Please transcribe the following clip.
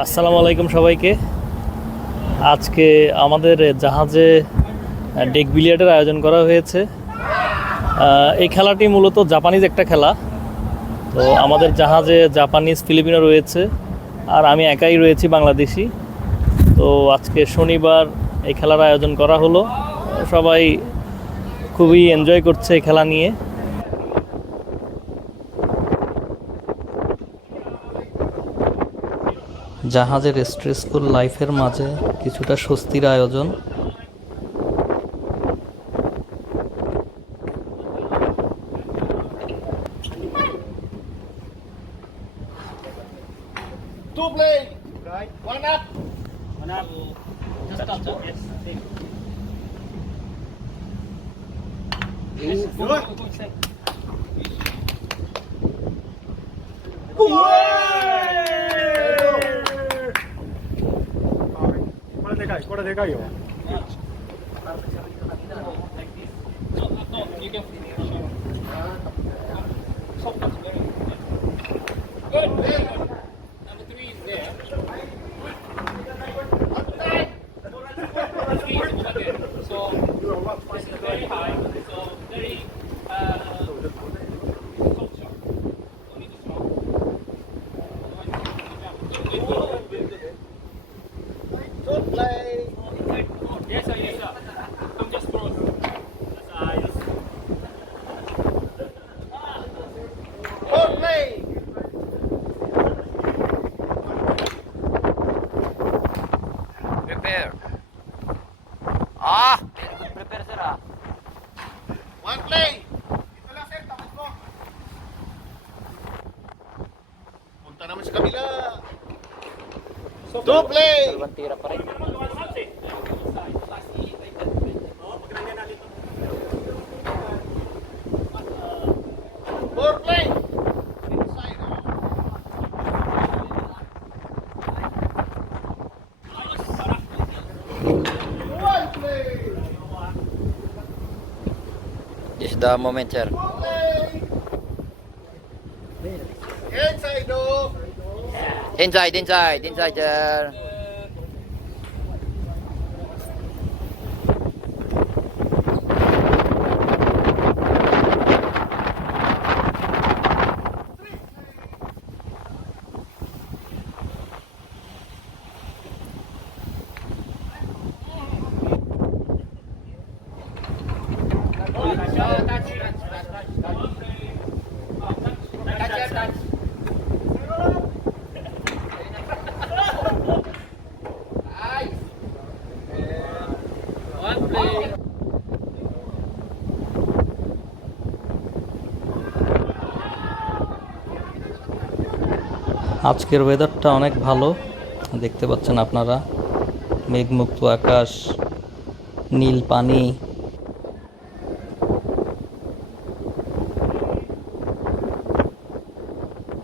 আসসালামু আলাইকুম সবাইকে। আজকে আমাদের জাহাজে ডেক বিলিয়ার্ডের আয়োজন করা হয়েছে। এই খেলাটি মূলত জাপানিজ একটা খেলা। তো আমাদের জাহাজে জাপানিজ ফিলিপিনো রয়েছে, আর আমি একাই রয়েছি বাংলাদেশি। তো আজকে শনিবার এই খেলার আয়োজন করা হলো। সবাই খুবই এনজয় করছে এই খেলা নিয়ে। জাহাজের স্ট্রেসফুল লাইফের মাঝে কিছুটা স্বস্তির আয়োজন। Two play. Right. One up. One up. Just touch up. Yes. Good.これでかいよ。Good play. Yes, sir. Yes, sir. I'm just froze. Yes. Good play. Prepare. Very good prepare, sir. One play. Ito lang sir, tapos mo. Punta naman sa kabila. Two play. Dalawang tira pa rin. Four play. One play. This is the moment, sir. Inside oh. Inside, sir. আজকের ওয়েদারটা অনেক ভালো, দেখতে পাচ্ছেন আপনারা। মেঘমুক্ত আকাশ, নীল পানি,